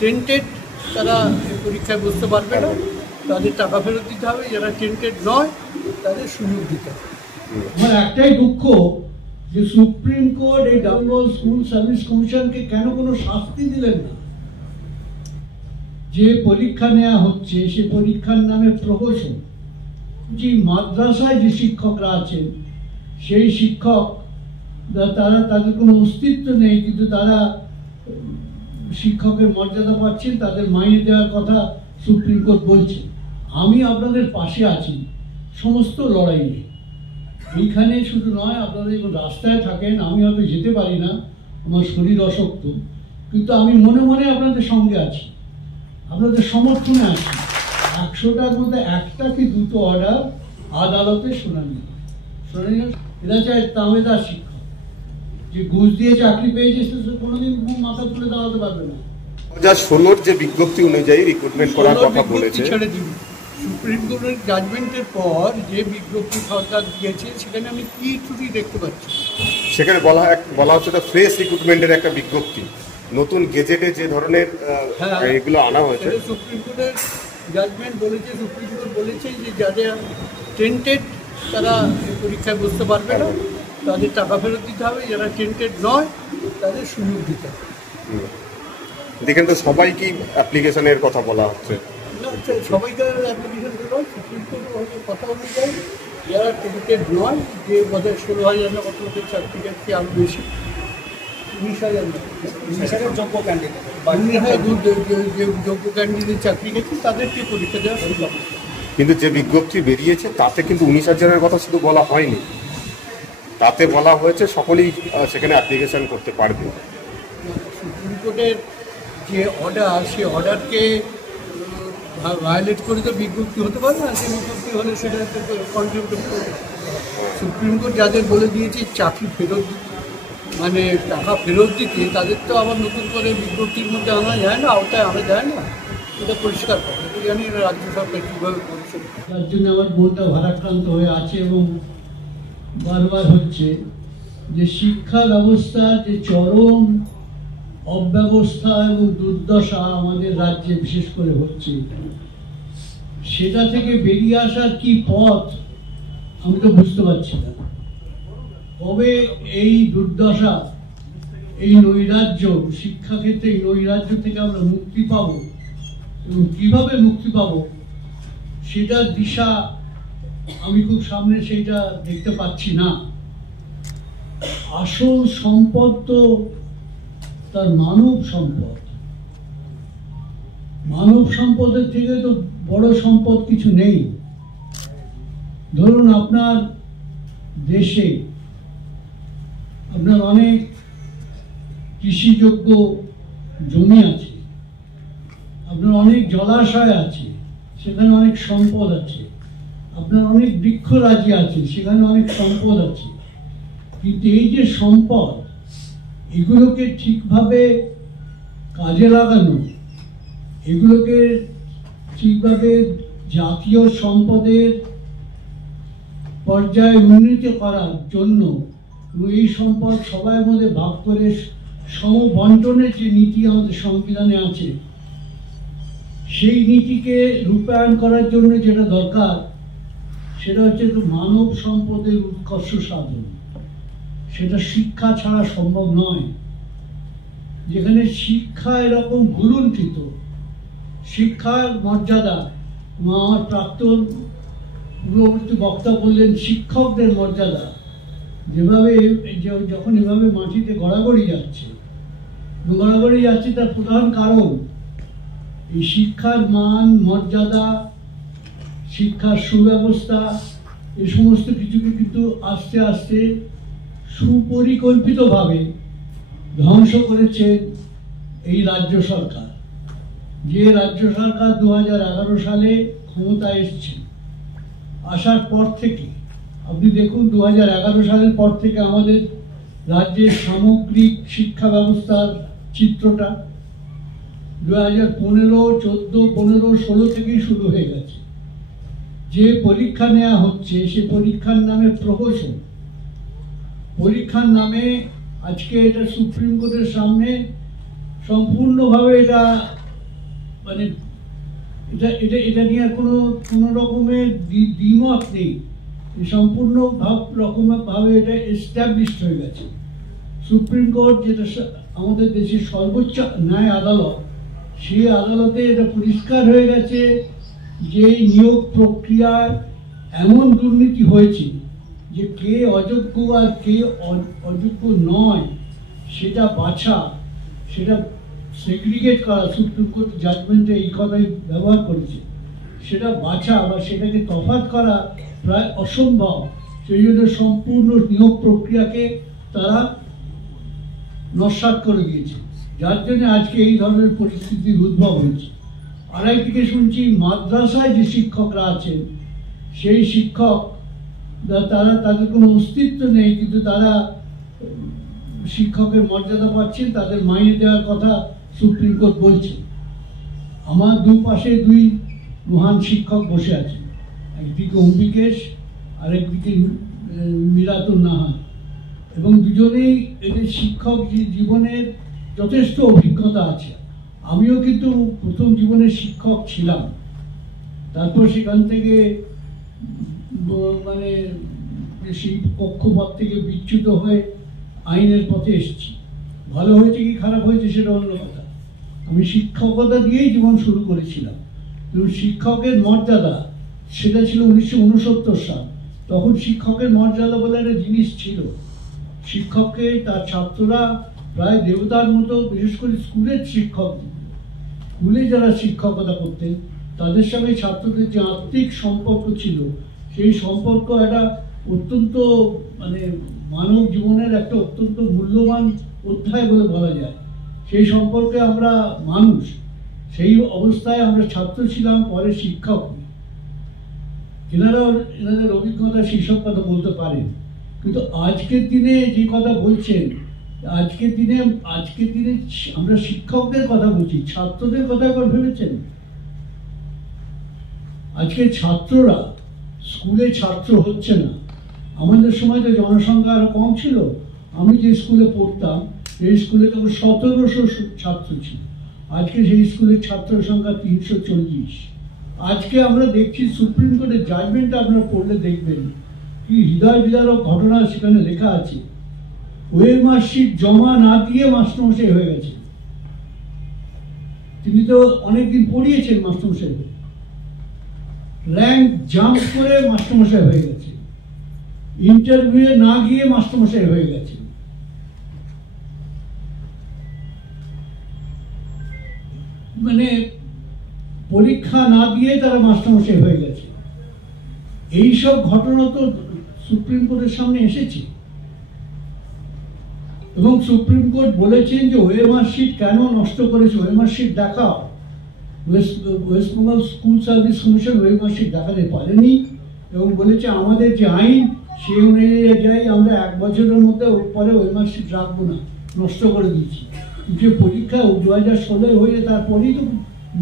Tainted তারা পরীক্ষায় বসতে পারবে না, তাদের টাকা ফেরত দিতে হবে। যারা টেন্টেড নয় তাদের সুযোগ দিতে হবে। আমার একটাই দুঃখ যে সুপ্রিম কোর্ট এই বেঙ্গল স্কুল সার্ভিস কমিশনকে কেন কোনো শাস্তি দিলেন না। যে পরীক্ষা নেওয়া হচ্ছে সে পরীক্ষার নামে প্রহসন। যে মাদ্রাসায় যে শিক্ষকরা আছেন সেই শিক্ষক তারা তাদের কোনো অস্তিত্ব নেই, কিন্তু তারা শিক্ষকের মর্যাদা পাচ্ছেন, তাদের মাইনে দেওয়ার কথা সুপ্রিম কোর্ট বলছে। আমি আপনাদের পাশে আছি সমস্ত লড়াইয়ে। এইখানে শুধু নয়, আপনারা যখন রাস্তায় থাকেন, আমি হয়তো যেতে পারি না, আমার শরীর অশক্ত, কিন্তু আমি মনে মনে আপনাদের সঙ্গে আছি, আপনাদের সমর্থনে আছি। 100টার মধ্যে একটা কি দুটো অর্ডার আদালতে শুনানি। এরা চায় তামেদার শিক্ষক, যে ঘুষ দিয়ে চাকরি পেয়েছে সে কোনোদিন মাথা তুলে দাঁড়াতে পারবে না। 2016 যে বিজ্ঞপ্তি অনুযায়ী রিক্রুটমেন্ট করার কথা বলেছে, সুপ্রিম কোর্টের জাজমেন্টের পর যে বিজ্ঞপ্তি সরকার দিয়েছে সেখানে আমি কি ত্রুটি দেখতে পাচ্ছি। সেখানে বলা হচ্ছে ফ্রেশ রিক্রুটমেন্টের একটা বিজ্ঞপ্তি, নতুন গেজেটে যে ধরনের এগুলো আনা হয়েছে। সুপ্রিম কোর্টের জাজমেন্ট বলেছে, সুপ্রিম কোর্ট বলেছে যে যাদের টেন্টেড তারা পরীক্ষায় বসতে পারবে না, তাদের টাকা ফেরত দিতে হবে। যারা টেন্টেড নয় তাদের সুযোগ দিতে হবে। দেখেন তো সবাইকে অ্যাপ্লিকেশনের কথা বলা হচ্ছে, সবাইকে অ্যাপ্লিকেশন দেওয়া। সুপ্রিম কোর্টের কথা অনুযায়ী যারা টেন্টেড নয়, যে বোধহয় 16,000 না কত লোকের সার্টিফিকেট কি আরও বেশি, 19,000 যোগ্য ক্যান্ডিডেট যোগ্য ক্যান্ডিডেট চাকরি গেছে তাদেরকে পরীক্ষা দেওয়া সুযোগ। কিন্তু যে বিজ্ঞপ্তি বেরিয়েছে তাতে কিন্তু 19,000-এর কথা শুধু বলা হয়নি, তাতে বলা হয়েছে সকলেই সেখানে অ্যাপ্লিকেশন করতে পারবে। সুপ্রিম কোর্টের যে অর্ডার, সেই অর্ডারকে ভায়োলেট করে তো বিজ্ঞপ্তি হতে পারে না। সেই বিজ্ঞপ্তি হলে সেটা কন্টিনিউ করতে হবে। সুপ্রিম কোর্ট যাদের বলে দিয়েছে চাকরি ফেরত দিতে, মানে টাকা ফেরত দিতে, তাদের তো আবার নতুন করে বিজ্ঞপ্তির মধ্যে আনা যায় না, আওতায় আনা যায় না। এটা পরিষ্কার করে জানি রাজ্য সরকার কীভাবে করছে। তার জন্য আমার মনটা ভারাক্রান্ত হয়ে আছে এবং বারবার হচ্ছে যে শিক্ষা ব্যবস্থার যে চরম অব্যবস্থা এবং দুর্দশা আমাদের রাজ্যে বিশেষ করে হচ্ছে, সেটা থেকে বেরিয়ে আসার কি পথ আমি তো বুঝতে পারছি না। কবে এই দুর্দশা, এই নৈরাজ্য, শিক্ষাক্ষেত্রে এই নৈরাজ্য থেকে আমরা মুক্তি পাব এবং কিভাবে মুক্তি পাব সেটার দিশা আমি খুব সামনে সেইটা দেখতে পাচ্ছি না। আসল সম্পদ তো তার মানব সম্পদ। মানব সম্পদের থেকে তো বড় সম্পদ কিছু নেই। ধরুন আপনার দেশে আপনার অনেক কৃষিযোগ্য জমি আছে, আপনার অনেক জলাশয় আছে, সেখানে অনেক সম্পদ আছে, আপনার অনেক বৃক্ষরাজি আছে, সেখানে অনেক সম্পদ আছে। কিন্তু এই যে সম্পদ, এগুলোকে ঠিকভাবে কাজে লাগানো, এগুলোকে ঠিকভাবে জাতীয় সম্পদের পর্যায়ে উন্নীত করার জন্য এই সম্পদ সবার মধ্যে ভাগ করে সমবন্টনের যে নীতি আমাদের সংবিধানে আছে, সেই নীতিকে রূপায়ণ করার জন্য যেটা দরকার সেটা হচ্ছে মানব সম্পদের উৎকর্ষ সাধন। সেটা শিক্ষা ছাড়া সম্ভব নয়। যেখানে শিক্ষা এরকম গুরুণ্ঠিত, শিক্ষার মর্যাদা, আমার প্রাক্তন পূর্ববর্তী বক্তা বললেন শিক্ষকদের মর্যাদা যেভাবে যখন এভাবে মাটিতে গড়াগড়ি যাচ্ছে তার প্রধান কারণ এই শিক্ষার মান, মর্যাদা, শিক্ষার সুব্যবস্থা, এই সমস্ত কিছুকে কিন্তু আস্তে আস্তে সুপরিকল্পিতভাবে ধ্বংস করেছে এই রাজ্য সরকার। যে রাজ্য সরকার 2011 সালে ক্ষমতায় এসছে, আসার পর থেকে আপনি দেখুন 2011 সালের পর থেকে আমাদের রাজ্যের সামগ্রিক শিক্ষা ব্যবস্থার চিত্রটা 2015, 14, 15, 16 থেকেই শুরু হয়ে গেছে। যে পরীক্ষা নেওয়া হচ্ছে সে পরীক্ষার নামে প্রহসন, পরীক্ষার নামে। আজকে এটা সুপ্রিম কোর্টের সামনে সম্পূর্ণভাবে এটা মানে এটা এটা এটা নিয়ে আর কোনো রকমের দ্বিমত নেই, সম্পূর্ণ রকমভাবে এটা এস্টাবলিশড হয়ে গেছে। সুপ্রিম কোর্ট যেটা আমাদের দেশের সর্বোচ্চ ন্যায় আদালত, সেই আদালতে এটা পরিষ্কার হয়ে গেছে যে নিয়োগ প্রক্রিয়ায় এমন দুর্নীতি হয়েছে যে কে অযোগ্য আর কে অযোগ্য নয় সেটা বাছা, সেটা সেগ্রিগেট করা, সুপ্রিম কোর্ট জাজমেন্টে এই কথাই ব্যবহার করেছে, সেটা বাছা বা সেটাকে তফাৎ করা প্রায় অসম্ভব। সেই জন্য সম্পূর্ণ নিয়োগ প্রক্রিয়াকে তারা নস্যাৎ করে দিয়েছে, যার জন্য আজকে এই ধরনের পরিস্থিতির উদ্ভব হয়েছে। আর একদিকে শুনছি মাদ্রাসায় যে শিক্ষকরা আছেন সেই শিক্ষক তারা, তাদের কোনো অস্তিত্ব নেই, কিন্তু তারা শিক্ষকের মর্যাদা পাচ্ছেন, তাদের মাইনে দেওয়ার কথা সুপ্রিম কোর্ট বলছে। আমার দুপাশে দুই মহান শিক্ষক বসে আছেন, একদিকে অম্বিকেশ আর একদিকে মিরাতুন নাহার, এবং দুজনেই এদের শিক্ষক জীবনের যথেষ্ট অভিজ্ঞতা আছে। আমিও কিন্তু প্রথম জীবনে শিক্ষক ছিলাম, তারপর সেখান থেকে মানে সেই কক্ষপথ থেকে বিচ্যুত হয়ে আইনের পথে এসেছি। ভালো হয়েছে কি খারাপ হয়েছে সেটা অন্য কথা। আমি শিক্ষকতা দিয়েই জীবন শুরু করেছিলাম, কিন্তু শিক্ষকের মর্যাদা সেটা ছিল 1969 সাল। তখন শিক্ষকের মর্যাদা বলে একটা জিনিস ছিল। শিক্ষককে তার ছাত্ররা প্রায় দেবতার মতো, বিশেষ করে স্কুলের শিক্ষক, স্কুলে যারা শিক্ষকতা করতেন তাদের সঙ্গে ছাত্রদের যে আত্মিক সম্পর্ক ছিল, সেই সম্পর্ক একটা অত্যন্ত মানে মানব জীবনের একটা অত্যন্ত মূল্যবান অধ্যায় বলে বলা যায়। সেই সম্পর্কে আমরা মানুষ, সেই অবস্থায় আমরা ছাত্র ছিলাম, পরে শিক্ষক। এনাদের অভিজ্ঞতা সেই সব কথা বলতে পারেন, কিন্তু আজকের দিনে যে কথা বলছেন, আজকের দিনে আমরা শিক্ষকদের কথা বলছি, ছাত্রদের কথা একবার ভেবেছেন? আজকে ছাত্ররা স্কুলে ছাত্র হচ্ছে না। আমাদের সময় তো জনসংখ্যা আরো কম ছিল। আমি যে স্কুলে পড়তাম সেই স্কুলে তখন 1700 ছাত্র ছিল। আজকে সেই স্কুলের ছাত্রের সংখ্যা 340। আজকে আমরা দেখছি সুপ্রিম কোর্টের জাজমেন্টটা আপনারা পড়লে দেখবেন কি হৃদয় বিদারক ঘটনা সেখানে লেখা আছে। ওএমআর শিট জমা না দিয়ে মাস্টারমশাই হয়ে গেছে। তিনি তো অনেকদিন পড়িয়েছেন মাস্টারমশাই, র্যাঙ্ক জাম্প করে মাস্টারমশাই হয়ে গেছে, ইন্টারভিউ না গিয়ে মাস্টারমশাই হয়ে গেছে। মানে পরীক্ষা না দিয়ে তারা মাস্টারমশাই হয়ে গেছে। এইসব ঘটনা তো সুপ্রিম কোর্টের সামনে এসেছে, এবং সুপ্রিম কোর্ট বলেছেন যে ওএমআর শিট কেন নষ্ট করেছে, ওএমআর শিট দেখাও। West Bengal School Service Commission OMR sheet দেখাতে পারেনি, এবং বলেছে আমাদের যে আইন সেই অনুযায়ী আমরা 1 বছরের মধ্যে পরে ওএমআর শিট রাখবো না, নষ্ট করে দিচ্ছি। যে পরীক্ষা 2016 হয়ে তারপরেই তো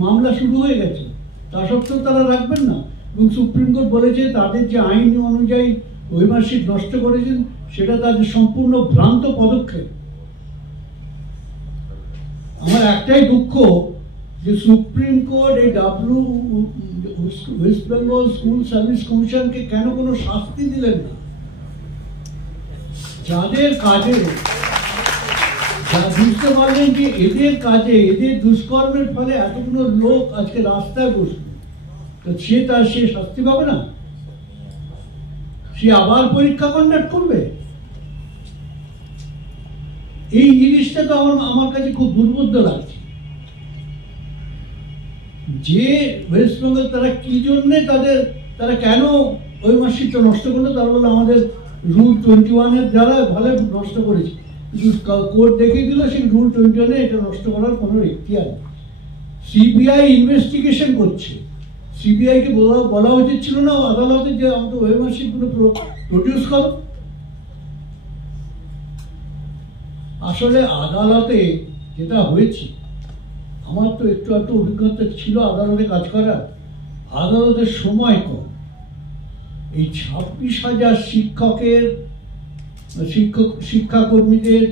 মামলা শুরু হয়ে গেছে, তা সত্ত্বেও তারা রাখবেন না। এবং সুপ্রিম কোর্ট বলেছে তাদের যে আইন অনুযায়ী ওএমআর শিট নষ্ট করেছেন সেটা তাদের সম্পূর্ণ ভ্রান্ত পদক্ষেপ। আমার একটাই দুঃখ যে সুপ্রিম কোর্ট এই ওয়েস্ট বেঙ্গল স্কুল সার্ভিস কমিশনকে কেন কোনো শাস্তি দিলেন না। যাদের কাজে বুঝতে পারলেন যে এদের কাজে, এদের দুষ্কর্মের ফলে এতগুলো লোক আজকে রাস্তায় বসবে, তো সে শাস্তি পাবে না? সে আবার পরীক্ষা কন্ডাক্ট করবে? এই জিনিসটা তো আমার কাছে খুব দুর্বোধ্য লাগছে যে ওয়েস্ট বেঙ্গল তারা কি জন্য তারা কেন ওই মার্কশিটটা নষ্ট করলো। তারা বললো আমাদের রুল 21 দ্বারা ভালো নষ্ট করেছে, কোর্ট দেখিয়ে দিল সেই রুল 21 এটা নষ্ট করার কোনো এখতিয়ার নেই। সিবিআই ইনভেস্টিগেশন করছে, সিবিআই কে বলা উচিত ছিল না আদালতে যে আমাদের ওই মার্কশিটগুলো প্রডিউস করো। আসলে আদালতে যেটা হয়েছে, আমার তো একটু অভিজ্ঞতা ছিল আদালতে কাজ করার, আদালতের সময় কম। এই 26,000 শিক্ষাকর্মীদের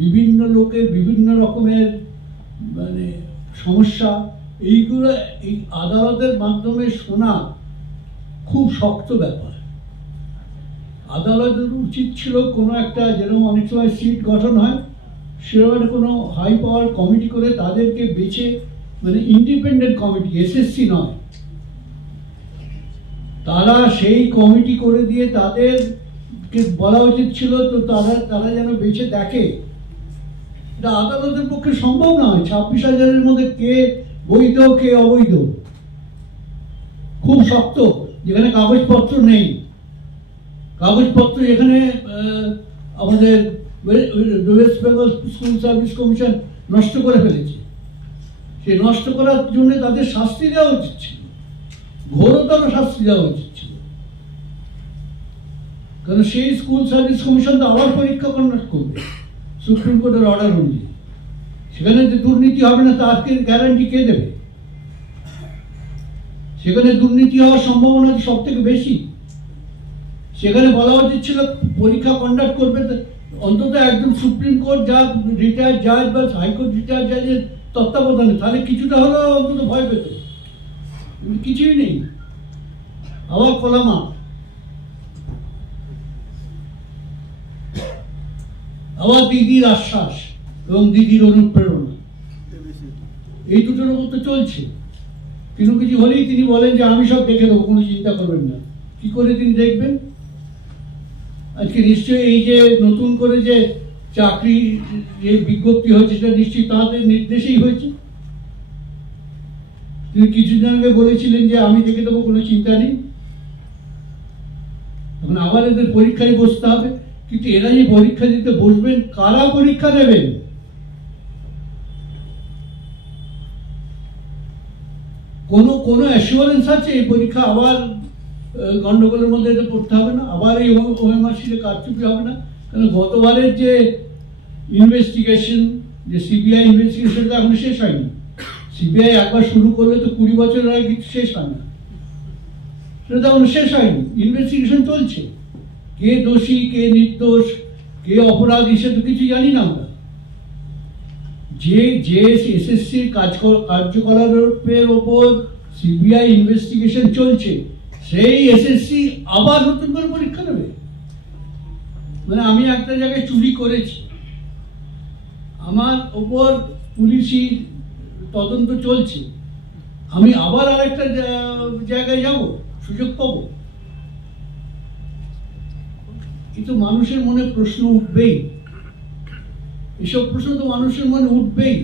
বিভিন্ন লোকের বিভিন্ন রকমের মানে সমস্যা, এইগুলো এই আদালতের মাধ্যমে শোনা খুব শক্ত ব্যাপার। আদালতের উচিত ছিল কোনো একটা, যেরকম অনেক সময় সিট গঠন হয়, সেরকম কোনো হাই পাওয়ার কমিটি করে তাদেরকে বেছে, মানে ইন্ডিপেন্ডেন্ট কমিটি, এসএসসি নয়, তারা সেই কমিটি করে দিয়ে তাদেরকে বলা উচিত ছিল, তো তারা যেন বেছে দেখে। এটা আদালতের পক্ষে সম্ভব নয় 26,000-এর মধ্যে কে বৈধ কে অবৈধ, খুব শক্ত, যেখানে কাগজপত্র নেই। কাগজপত্র এখানে আমাদের West Bengal School Service commission নষ্ট করে ফেলেছে। সেই নষ্ট করার জন্য তাদের শাস্তি দেওয়া উচিত ছিল, ঘোরতর শাস্তি দেওয়া উচিত ছিল। কারণ সেই স্কুল সার্ভিস কমিশন তো আবার পরীক্ষা কন্ডাক্ট করবে সুপ্রিম কোর্টের অর্ডার অনুযায়ী। সেখানে যে দুর্নীতি হবে না তার গ্যারান্টি কে দেবে? সেখানে দুর্নীতি হওয়ার সম্ভাবনা সব থেকে বেশি। সেখানে বলা উচিত ছিল পরীক্ষা কন্ডাক্ট করবে অন্তত একজন সুপ্রিম কোর্ট যা রিটায়ার্ড জাজ বা হাইকোর্ট রিটায়ার্ড জাজের তত্ত্বাবধানে, তাহলে কিছুটা হলেও অন্তত ভয় পেত। কিছুই নেই, আবার খোলামা। আবার দিদির আশ্বাস এবং দিদির অনুপ্রেরণা, এই দুটোর উপর তো চলছে। কিন্তু কিছু হলেই তিনি বলেন যে আমি সব দেখে দেবো, কোনো চিন্তা করবেন না। কি করে তিনি দেখবেন? আজকে নিশ্চয়ই এই যে নতুন করে যে চাকরি যে বিজ্ঞপ্তি হয়েছে, সেটা নিশ্চয়ই তাদের নির্দেশেই হয়েছে। তিনি কিছুদিন আগে বলেছিলেন যে আমি দেখে দেবো, কোনো চিন্তা নেই। এখন আবার এদের পরীক্ষায় বসতে হবে। কিন্তু এরা যে পরীক্ষা দিতে বসবেন, কারা পরীক্ষা দেবেন? কোনো অ্যাসিওরেন্স আছে এই পরীক্ষা আবার গন্ডগোলের মধ্যে এটা পড়তে হবে না, আবার এই ওএমআরসিতে কারচুপি হবে না? কারণ গতবারের যে ইনভেস্টিগেশন, যে সিবিআই ইনভেস্টিগেশনটা এখন শেষ হয়নি। সিবিআই একবার শুরু করলে তো 20 বছর আগে কিছু শেষ হয় না, সেটা তো এখন শেষ হয়নি। ইনভেস্টিগেশন চলছে, কে দোষী কে নির্দোষ কে অপরাধী সে তো কিছু জানি না আমরা। যে এসএসসির কার্যকলাপের ওপর সিবিআই ইনভেস্টিগেশন চলছে, সেই এসএসসি আবার নতুন করে পরীক্ষা নেবে? মানে আমি একটা জায়গায় চুরি করেছি, আমার ওপর পুলিশি তদন্ত চলছে, আমি আবার আরেকটা জায়গায় যাব, সুযোগ পাবো? কিন্তু মানুষের মনে প্রশ্ন উঠবেই, এসব প্রশ্ন তো মানুষের মনে উঠবেই।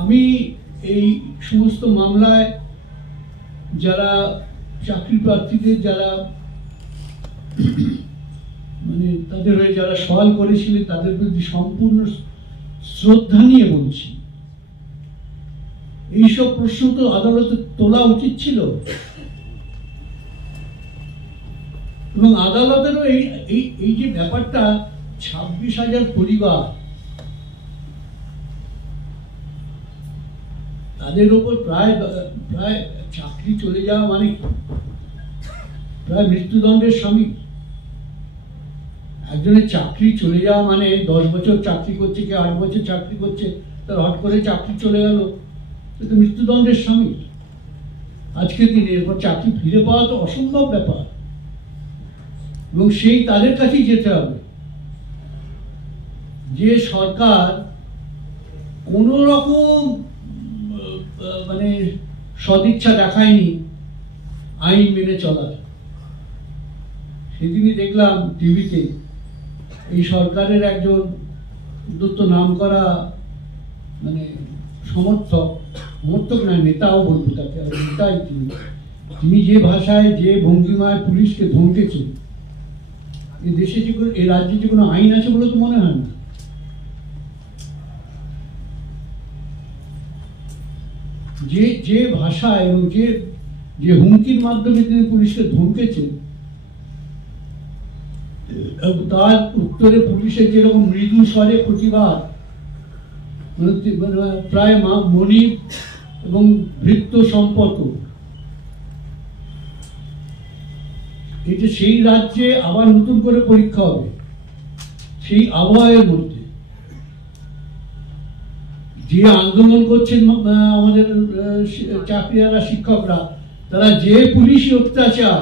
আমি এই সমস্ত মামলায় যারা চাকরি প্রার্থীদের, যারা মানে তাদের হয়ে যারা সওয়াল করেছিলেন, তাদের প্রতি সম্পূর্ণ শ্রদ্ধা নিয়ে বলছি, এইসব প্রশ্ন তো আদালতে তোলা উচিত ছিল। এবং আদালতেরও এই যে ব্যাপারটা, 26,000 পরিবার, তাদের ওপর প্রায় চাকরি চলে যাওয়া মানে প্রায় মৃত্যুদণ্ডের স্বামী। একজনের চাকরি চলে যাওয়া মানে 10 বছর চাকরি করছে, কি 8 বছর চাকরি করছে, তার হট করে চাকরি চলে গেল, সে তো মৃত্যুদণ্ডের স্বামী। আজকে দিনে এরপর চাকরি ফিরে পাওয়া তো অসম্ভব ব্যাপার, এবং সেই তাদের কাছেই যেতে হবে। যে সরকার কোন রকম মানে সদিচ্ছা দেখায়নি আইন মেনে চলার। সেদিনই দেখলাম টিভিতে এই সরকারের একজন নাম করা মানে সমর্থক না, নেতাও বলবো তাকে, নেতাই তিনি যে ভাষায় যে ভঙ্গিমায় পুলিশকে ধমকেছেন, এই দেশে যে এই রাজ্যে যে কোনো আইন আছে বলে তো মনে হয় না। যে ভাষায় এবং যে হুমকির মাধ্যমে তিনি পুলিশকে ধমকেছেন, তার উত্তরে পুলিশের যেরকম মৃদু স্বরে প্রতিবাদ, প্রায় মনিব এবং ভৃত্য সম্পর্ক, এটা সেই রাজ্যে আবার নতুন করে পরীক্ষা হবে সেই আবহাওয়ার মধ্যে। যে আন্দোলন করছেন আমাদের চাকরিয়ারা, শিক্ষকরা, তারা যে পুলিশি অত্যাচার,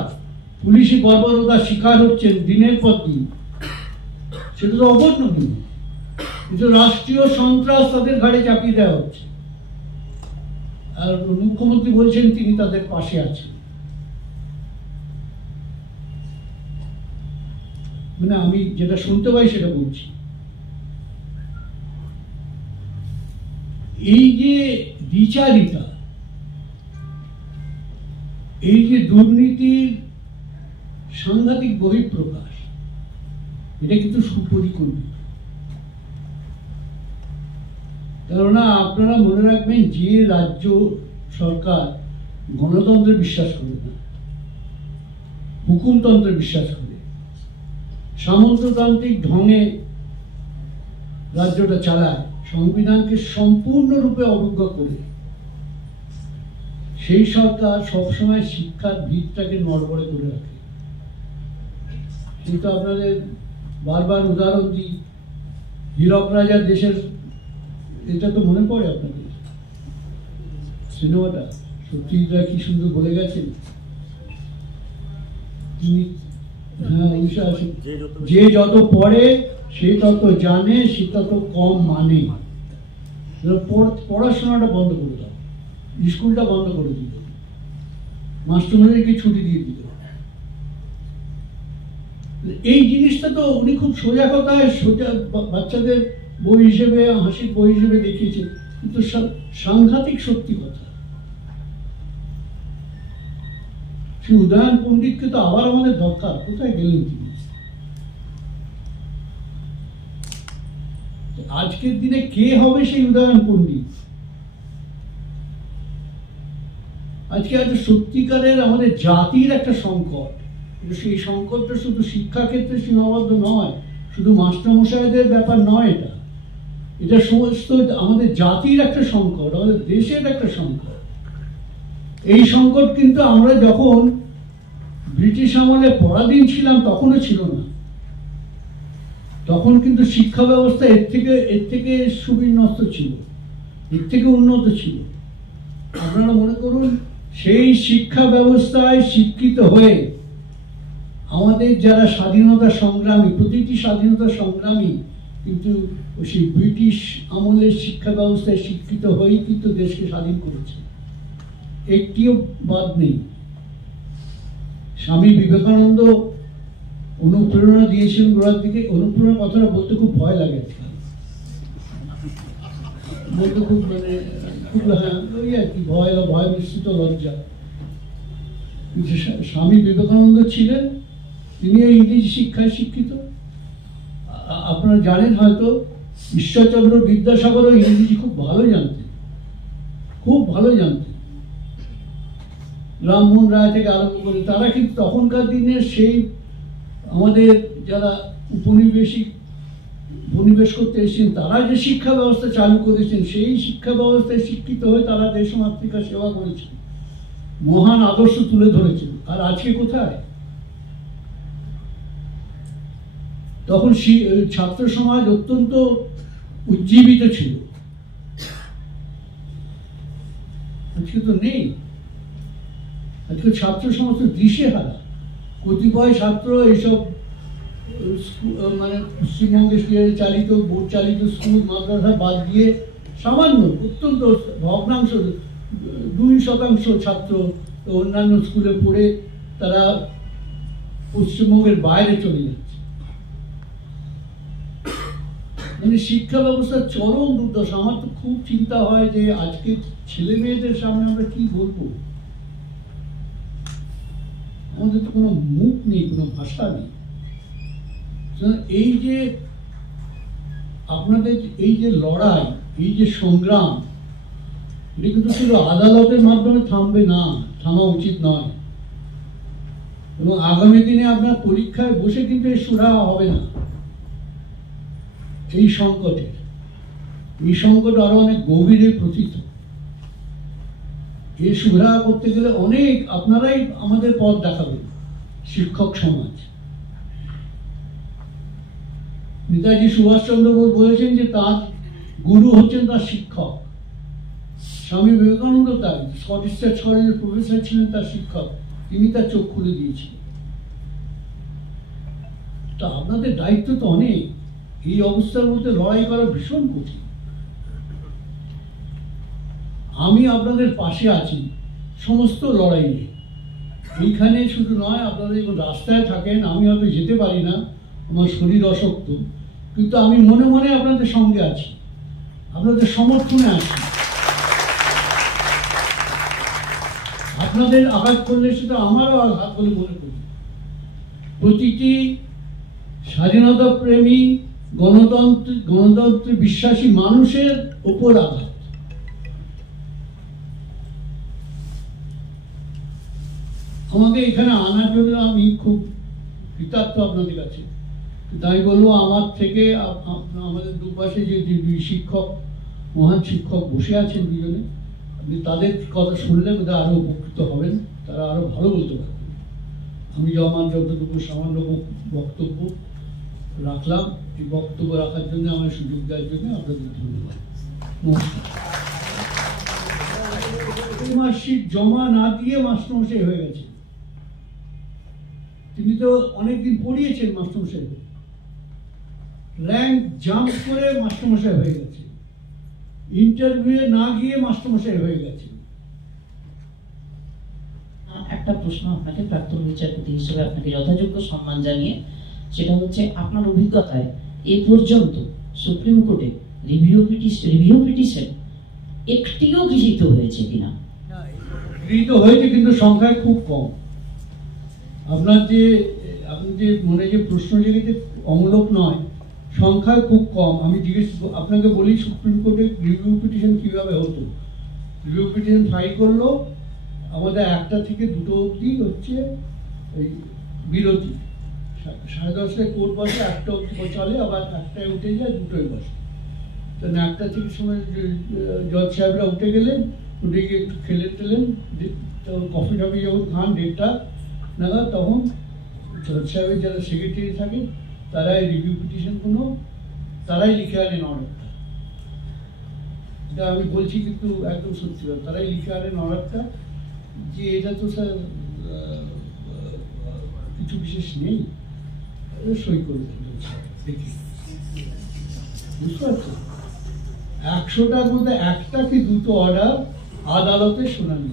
পুলিশি বর্বরতার শিকার হচ্ছেন দিনের পর দিন, সেটা তো অবর্ণনীয়। কিন্তু রাষ্ট্রীয় সন্ত্রাস তাদের ঘাড়ে চাপিয়ে দেওয়া হচ্ছে, আর মুখ্যমন্ত্রী বলছেন তিনি তাদের পাশে আছেন। মানে আমি যেটা শুনতে পাই সেটা বলছি। এই যে দ্বিচারিতা, এই যে দুর্নীতির সাংঘাতিক বহিঃপ্রকাশ, এটা কিন্তু সুপরিকল্পিত। কেননা আপনারা মনে রাখবেন, যে রাজ্য সরকার গণতন্ত্রে বিশ্বাস করে না, হুকুমতন্ত্রে বিশ্বাস করে, সামন্ততান্ত্রিক ঢঙে রাজ্যটা চালায়, সংবিধানকে সম্পূর্ণরূপে অবজ্ঞা করে, সেই সরকার সবসময় শিক্ষার ভিতটাকে নড়বড়ে করে রাখে। কিন্তু আপনাদের বারবার উদাহরণ দিই, হীরক রাজার দেশের, এটা তো মনে পড়ে আপনাদের সিনেমাটা, সত্যজিৎ রায় কি সুন্দর বলে গেছেন। হ্যাঁ, 1980, যে যত পড়ে সে তত জানে, সে তত কম মানে। পড়াশোনাটা বন্ধ করে দাও, স্কুলটা বন্ধ করে দিত, মাস্টারমশাইকে ছুটি দিয়ে দিত। এই জিনিসটা তো উনি খুব সোজা কথায়, সোজা বাচ্চাদের বই হিসেবে, হাসির বই হিসেবে দেখিয়েছেন, কিন্তু সাংঘাতিক সত্যি কথা। সেই উদয়ন পণ্ডিতকে তো আবার আমাদের দরকার। কোথায় গেলেন তিনি? আজকের দিনে কে হবে সেই উদয়ন পণ্ডিত? আজকে সত্যিকারের আমাদের জাতির একটা সংকট। সেই সংকটটা শুধু শিক্ষাক্ষেত্রে সীমাবদ্ধ নয়, শুধু মাস্টারমশাইদের ব্যাপার নয়, এটা সমস্ত আমাদের জাতির একটা সংকট, আমাদের দেশের একটা সংকট। এই সংকট কিন্তু আমরা যখন ব্রিটিশ আমলে পরাধীন ছিলাম তখনও ছিল না। তখন কিন্তু শিক্ষা ব্যবস্থা এর থেকে সুবিন্যস্ত ছিল, এর থেকে উন্নত ছিল। আপনারা মনে করুন, সেই শিক্ষা ব্যবস্থায় শিক্ষিত হয়ে আমাদের যারা স্বাধীনতা সংগ্রামী, প্রতিটি স্বাধীনতা সংগ্রামী কিন্তু সেই ব্রিটিশ আমলের শিক্ষা ব্যবস্থায় শিক্ষিত হয়েই কিন্তু দেশকে স্বাধীন করেছে, একটিও বাদ নেই। স্বামী বিবেকানন্দ অনুপ্রেরণা দিয়েছিলেন গোড়ার দিকে। অনুপ্রেরণার কথাটা বলতে খুব ভয় লাগে আজকাল, বলতে খুব খুব ওই আর কি, ভয় মিশ্রিত লজ্জা। স্বামী বিবেকানন্দ ছিলেন, তিনি ইংরেজি শিক্ষায় শিক্ষিত। আপনারা জানেন হয়তো, ঈশ্বরচন্দ্র বিদ্যাসাগরও ইংরেজি খুব ভালো জানতেন, খুব ভালো জানতেন। রামমোহন রায় থেকে আরম্ভ করে তারা কিন্তু তখনকার দিনের সেই আমাদের যারা উপনিবেশ করতে এসেছেন, তারা যে শিক্ষা ব্যবস্থা চালু করেছেন, সেই শিক্ষা ব্যবস্থায় শিক্ষিত হয়ে তারা দেশ মাতৃকা সেবা করেছেন, মহান আদর্শ তুলে ধরেছেন। আর আজকে কোথায়? তখন ছাত্র সমাজ অত্যন্ত উজ্জীবিত ছিল, আজকে তো নেই। আজকে ছাত্র সমাজ তো দিশেহারা। কতিপয় ছাত্র এইসব মানে পশ্চিমবঙ্গে চালিত, বোর্ড চালিত স্কুল মাদ্রাসা বাদ দিয়ে সামান্য অত্যন্ত ভগ্নাংশ 2% ছাত্র অন্যান্য স্কুলে পড়ে তারা পশ্চিমবঙ্গের বাইরে চলে যাচ্ছে। মানে শিক্ষা ব্যবস্থার চরম দুর্দশা। আমার তো খুব চিন্তা হয় যে আজকে ছেলে মেয়েদের সামনে আমরা কি বলবো। আমাদের তো কোনো মুখ নেই, কোনো ভাষা নেই। এই যে আপনাদের এই যে লড়াই, এই যে সংগ্রাম, এটা কিন্তু শুধু আদালতের মাধ্যমে থামবে না, থামা উচিত নয়। এবং আগামী দিনে আপনার পরীক্ষায় বসে কিন্তু এই সুরাহা হবে না। এই সংকট আরো অনেক গভীরে প্রতীত। এই সুরাহা করতে গেলে অনেক আপনারাই আমাদের পথ দেখাবেন, শিক্ষক সমাজ। নেতাজি সুভাষচন্দ্র বোস বলেছেন যে তার গুরু হচ্ছেন তার শিক্ষক। স্বামী বিবেকানন্দ তাই স্কটিশ চার্চ কলেজের প্রফেসর ছিলেন তার শিক্ষক, তিনি তার চোখ খুলে দিয়েছিলেন। তা আপনাদের দায়িত্ব তো অনেক, এই অবস্থার মধ্যে লড়াই করা ভীষণ কঠিন। আমি আপনাদের পাশে আছি সমস্ত লড়াইয়ে। এইখানে শুধু নয়, আপনারা যখন রাস্তায় থাকেন, আমি হয়তো যেতে পারি না, আমার শরীর অশক্ত, কিন্তু আমি মনে মনে আপনাদের সঙ্গে আছি, আপনাদের সমর্থনে আছি। আপনাদের আঘাত করলে সেটা আমারও আঘাত বলে মনে করি। প্রতিটি স্বাধীনতা প্রেমী গণতন্ত্রে বিশ্বাসী মানুষের ওপর আঘাত। আমাকে এখানে আনার জন্য আমি খুব কৃতার্থ আপনাদের কাছে। তাই বলবো, আমার থেকে আমাদের দুপাশে যে দুই শিক্ষক, মহান শিক্ষক বসে আছেন দুজনে, আপনি তাদের কথা শুনলে বোধহয় আরো উপকৃত হবেন, তারা আরো ভালো বলতে পারবেন। আমি আমার যতটুকু সামান্য বক্তব্য রাখলাম, এই বক্তব্য রাখার জন্য আমার সুযোগ দেওয়ার জন্য আপনাদের ধন্যবাদ। নমস্কার। মার্কশিট জমা না দিয়ে মাস্টারমশাই হয়ে গেছে। তিনি তো অনেকদিন পড়িয়েছেন মাস্টারমশাই, র্যাঙ্ক জাম্প করে মাস্টারমশাই হয়ে গেছে, ইন্টারভিউ না গিয়ে মাস্টারমশাই হয়ে গেছে। একটা প্রশ্ন আপনাকে, প্রাক্তন বিচারপতি হিসেবে আপনাকে যথাযোগ্য সম্মান জানিয়ে, সেটা হচ্ছে আপনার অভিজ্ঞতায় এ পর্যন্ত সুপ্রিম কোর্টে রিভিউ পিটিশন একটিও গৃহীত হয়েছে কিনা? গৃহীত হয়েছে, কিন্তু সংখ্যায় খুব কম। আপনার যে আপনি যে মনে যে প্রশ্ন যেগুলিতে অমূলক নয়, সংখ্যায় খুব কম। আমি জিজ্ঞেস আপনাকে বলি, সুপ্রিম কোর্টে রিভিউ পিটিশন কিভাবে হতো। রিভিউ পিটিশন ফাইল করলো, আমাদের 1টা থেকে 2টো অবধি হচ্ছে এই বিরতি, 10:30টায় কোর্ট বসে, 1টা অবধি চলে, আবার 1টায় উঠে যায়, 2টোয় বসে। তো 1টা থেকে সময় জজ সাহেবরা উঠে গেলেন, উঠে গিয়ে একটু খেলেন, কফি টফি যখন খান 1:30 নাগাদ, তখন জজ সাহেবের যারা সেক্রেটারি থাকে তারাই রিভিউ পিটিশনগুলো তারাই লিখে আনেন অর্ডারটা। এটা আমি বলছি কিন্তু একদম সত্যি কথা, তারাই লিখে আনেন অর্ডারটা, যে এটা তো স্যার কিছু বিশেষ নেই, সই করে দেখি, বুঝতে পারছো? 100টার মধ্যে 1টা কি 2টো অর্ডার আদালতে শুনানি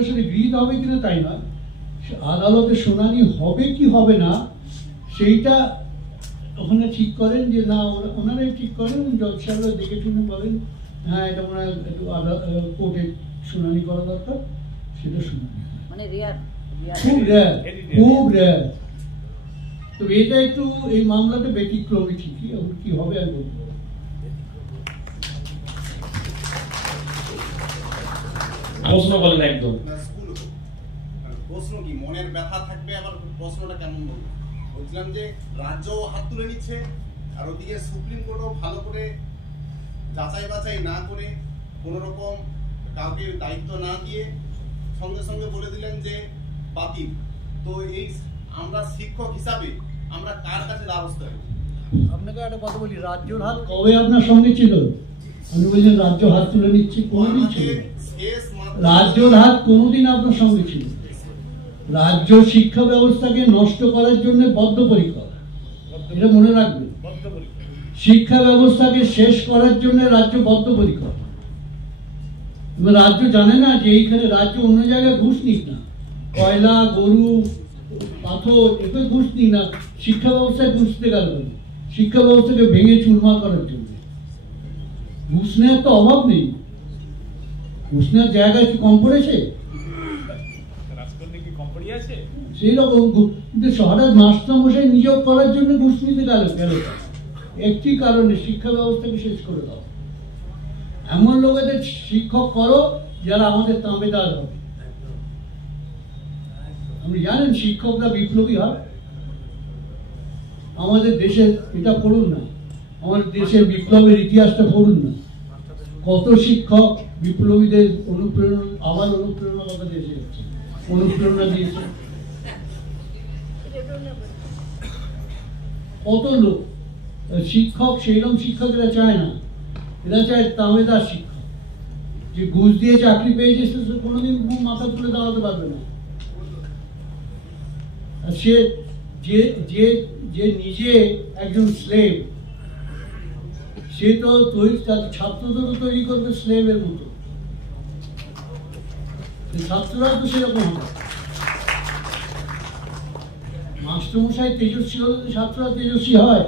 আসলে গৃহীত হবে কিনা তাই নয়, আদালতে শুনানি হবে কি হবে না সেইটা ওখানে ঠিক করেন, যে না ওনারাই ঠিক করেন, জজ সাহেবরা দেখে শুনে বলেন হ্যাঁ এটা মনে হয় একটু কোর্টে শুনানি করা দরকার, সেটা শুনানি মানে রেয়ার, খুব রেয়ার। তো এটা একটু এই মামলাটা ব্যতিক্রমী, ঠিকই কি হবে আমি বলবো। প্রশ্ন বলেন একদম। প্রশ্ন কি মনের ব্যথা থাকবে, আবার প্রশ্নটা কেমন বলবো, বলছিলাম যে রাজ্য হাত তুলে নিচ্ছে, আর ওদিকে সুপ্রিম কোর্টও ভালো করে যাচাই বাছাই না করে কোনো রকম কাউকে দায়িত্ব না দিয়ে সঙ্গে সঙ্গে বলে দিলেন যে বাতিল। তো এই আমরা শিক্ষক হিসাবে আমরা কার কাছে দ্বারস্থ হই? আপনাকে একটা কথা বলি, রাজ্যর হাত কবে আপনার সঙ্গে ছিল? আমি বলছেন রাজ্য হাত তুলে নিচ্ছি, কোনদিন ছিল? রাজ্যর হাত কোনদিন আপনার সঙ্গে ছিল? রাজ্য শিক্ষা ব্যবস্থাকে নষ্ট করার জন্য বদ্ধপরিকর, এটা মনে রাখবেন। শিক্ষা ব্যবস্থাকে শেষ করার জন্য রাজ্য বদ্ধপরিকর। রাজ্য জানে না যে এইখানে রাজ্য অন্য জায়গায় ঘুষ নিক না, কয়লা, গরু, পাথর, এতে ঘুষ নিক না, শিক্ষা ব্যবস্থায় ঘুষ দিতে গেল, শিক্ষা ব্যবস্থাকে ভেঙে চুরমার করার জন্য। ঘুষ নেওয়ার তো অভাব নেই, ঘুষ নেওয়ার জায়গায় কি কম পড়েছে? সেই রকম কিন্তু হঠাৎ মাস্টারমশাই নিয়োগ করার জন্য ঘুষ নিতে গেল একটি কারণে, শিক্ষা ব্যবস্থাকে শেষ করে দাও। এমন লোকেদের শিক্ষক করো যারা আমাদের তাঁবেদার হবে। আপনি জানেন শিক্ষকরা বিপ্লবী হয় আমাদের দেশের, এটা পড়ুন না, আমাদের দেশের বিপ্লবের ইতিহাসটা পড়ুন না, কত শিক্ষক বিপ্লবীদের অনুপ্রেরণা, আবার অনুপ্রেরণা কথা দেশে যাচ্ছে, অনুপ্রেরণা দিয়েছে কত লোক। শিক্ষক সেইরকম শিক্ষকরা চায় না, এরা চায় তামেদার শিক্ষক, যে ঘুষ দিয়ে চাকরি পেয়েছে সে কোনোদিন মাথা তুলে দাঁড়াতে পারবে না। আর সে যে যে যে নিজে একজন স্লেভ, সে তো তার ছাত্রদেরও তৈরি করবে স্লেভের মতো। ছাত্ররা তো সেরকম হবে। মাস্টারমশাই তেজস্বী হলে ছাত্ররা তেজস্বী হয়।